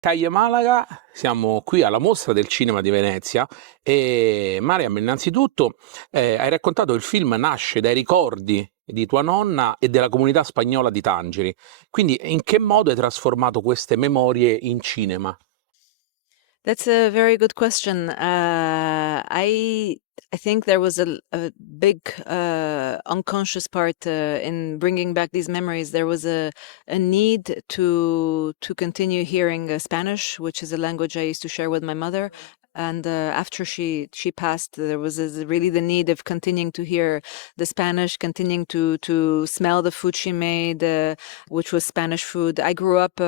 Calle Malaga, siamo qui alla Mostra del Cinema di Venezia e Maryam, innanzitutto hai raccontato il film nasce dai ricordi di tua nonna e della comunità spagnola di Tangeri, quindi in che modo hai trasformato queste memorie in cinema? That's a very good question. I think there was a big unconscious part in bringing back these memories. There was a need to continue hearing Spanish, which is a language I used to share with my mother. And after she passed, there was really the need of continuing to hear the Spanish, continuing to smell the food she made, which was Spanish food. I grew up.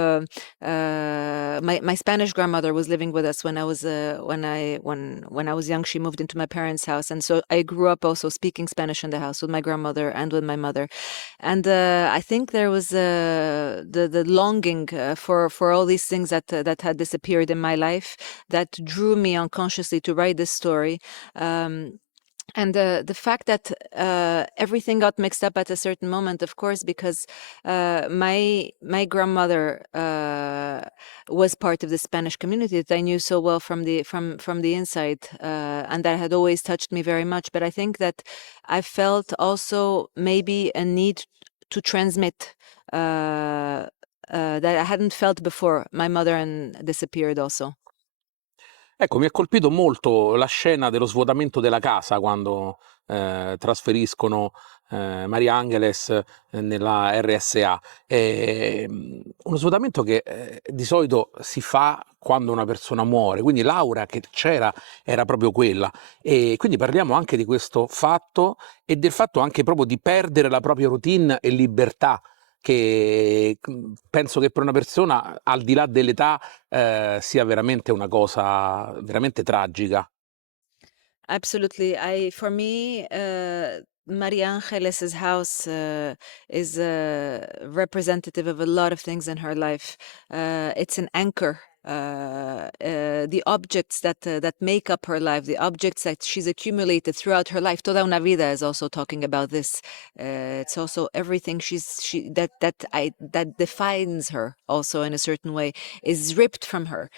My Spanish grandmother was living with us when I was when I was young. She moved into my parents' house, and so I grew up also speaking Spanish in the house with my grandmother and with my mother. And I think there was the longing for all these things that had disappeared in my life that drew me unconsciously to write this story. And the fact that everything got mixed up at a certain moment, of course, because my grandmother was part of the Spanish community that I knew so well from the inside, and that had always touched me very much. But I think that I felt also maybe a need to transmit that I hadn't felt before my mother and disappeared also. Ecco, mi ha colpito molto la scena dello svuotamento della casa quando trasferiscono Maria Angeles nella RSA. Uno svuotamento che di solito si fa quando una persona muore, quindi l'aura che c'era era proprio quella. E quindi parliamo anche di questo fatto e del fatto anche proprio di perdere la propria routine e libertà che penso che per una persona, al di là dell'età, sia veramente una cosa veramente tragica. Absolutely. For me, Maria Angeles's house is representative of a lot of things in her life. It's an anchor. The objects that make up her life, the objects that she's accumulated throughout her life. Toda una vida is also talking about this. It's also everything that defines her, also in a certain way, is ripped from her.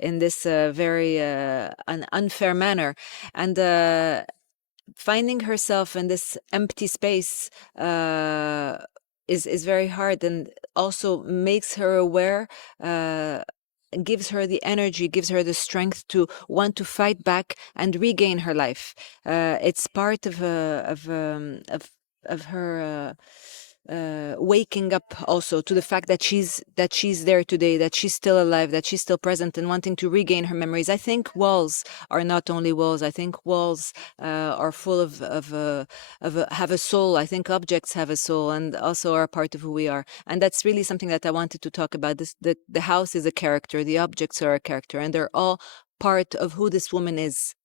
In this very an unfair manner, and finding herself in this empty space is very hard, and also makes her aware, gives her the energy, gives her the strength to want to fight back and regain her life. It's part of her waking up also to the fact that she's there today, that she's still alive, that she's still present, and wanting to regain her memories. I think walls are not only walls. I think walls are full have a soul. I think objects have a soul and also are part of who we are. And that's really something that I wanted to talk about. The house is a character, the objects are a character, and they're all part of who this woman is.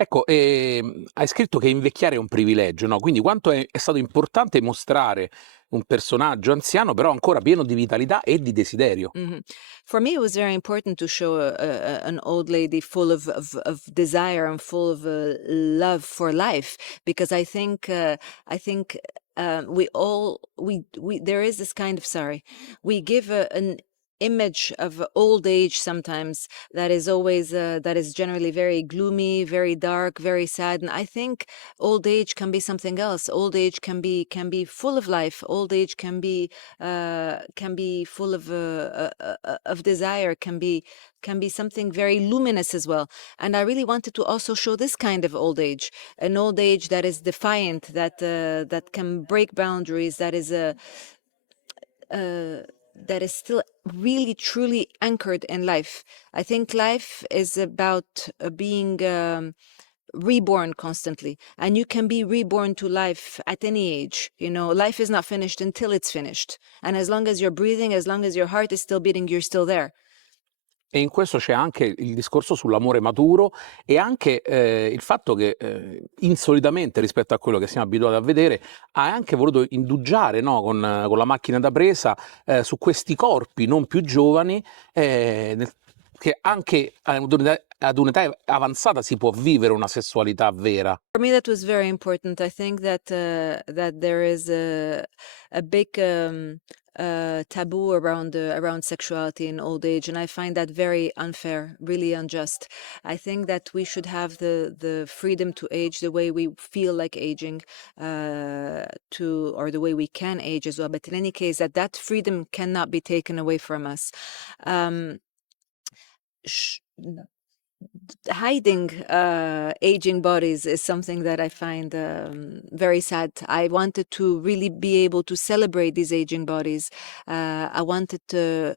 Ecco, hai scritto che invecchiare è un privilegio, no, quindi quanto è stato importante mostrare un personaggio anziano, però ancora pieno di vitalità e di desiderio. Mhm. For me, it was very important to show an old lady full of desire and full of love for life, because I think we all we there is this kind of we give an image of old age sometimes that is always that is generally very gloomy, very dark, very sad. And I think old age can be something else. Old age can be full of life. Old age can be full of desire, can be something very luminous as well. And I really wanted to also show this kind of old age, an old age that is defiant, that can break boundaries, that is still really truly anchored in life. I think life is about being reborn constantly, and you can be reborn to life at any age. Life is not finished until it's finished, and as long as you're breathing, as long as your heart is still beating, you're still there. E in questo c'è anche il discorso sull'amore maturo e anche il fatto che insolitamente rispetto a quello che siamo abituati a vedere ha anche voluto indugiare, no, con la macchina da presa su questi corpi non più giovani che anche ad un'età avanzata si può vivere una sessualità vera. For me, that was very important. I think that there is a big taboo around sexuality in old age, and I find that very unfair, really unjust. I think that we should have the freedom to age the way we feel like aging, or the way we can age as well. But in any case, that freedom cannot be taken away from us. Hiding aging bodies is something that I find very sad. I wanted to really be able to celebrate these aging bodies. I wanted to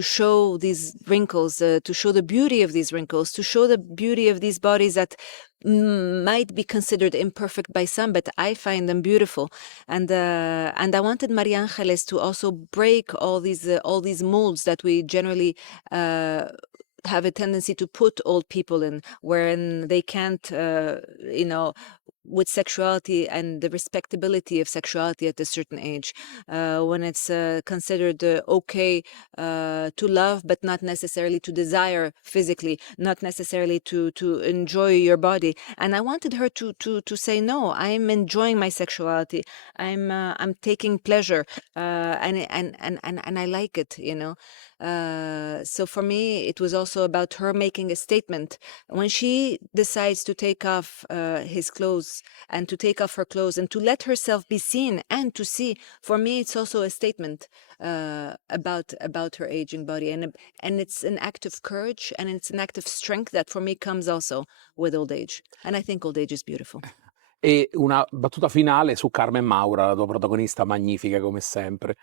show these wrinkles, to show the beauty of these wrinkles, to show the beauty of these bodies that might be considered imperfect by some, but I find them beautiful. And I wanted Maria Angeles to also break all these molds that we generally have a tendency to put old people in, wherein they can't, with sexuality and the respectability of sexuality at a certain age, when it's considered okay to love, but not necessarily to desire physically, not necessarily to enjoy your body. And I wanted her to say, no, I'm enjoying my sexuality. I'm taking pleasure, and I like it, So for me, it was also about her making a statement. When she decides to take off his clothes and to take off her clothes and to let herself be seen and to see, for me, it's also a statement about her aging body. And it's an act of courage, and it's an act of strength that for me comes also with old age. And I think old age is beautiful. E una battuta finale su Carmen Maura, la tua protagonista magnifica come sempre.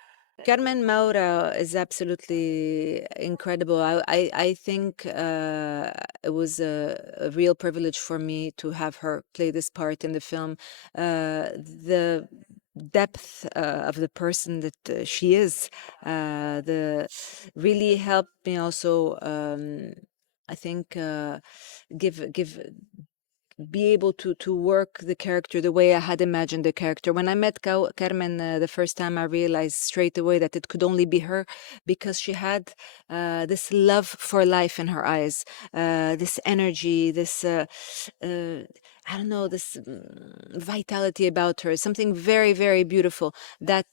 Carmen Maura is absolutely incredible. I think it was a real privilege for me to have her play this part in the film. The depth of the person that she is, really helped me also. I think be able to work the character the way I had imagined the character. When I met Carmen the first time, I realized straight away that it could only be her, because she had this love for life in her eyes, this energy, this I don't know, this vitality about her, something very, very beautiful that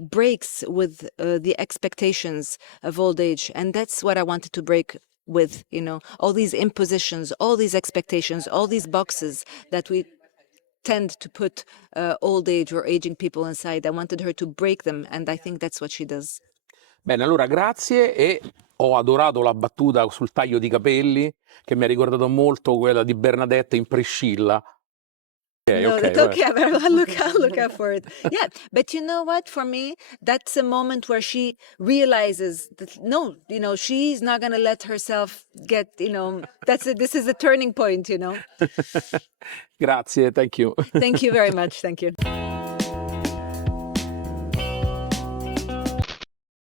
breaks with the expectations of old age. And that's what I wanted to break with, all these impositions, all these expectations, all these boxes that we tend to put old age or aging people inside. I wanted her to break them, and I think that's what she does. Bene, allora grazie, e ho adorato la battuta sul taglio di capelli, che mi ha ricordato molto quella di Bernadette in Priscilla. No, Okay, that's okay. I'll look out for it. Yeah, but you know what? For me, that's a moment where she realizes that no, she's not gonna let herself get. This is a turning point. Grazie, thank you. Thank you very much. Thank you.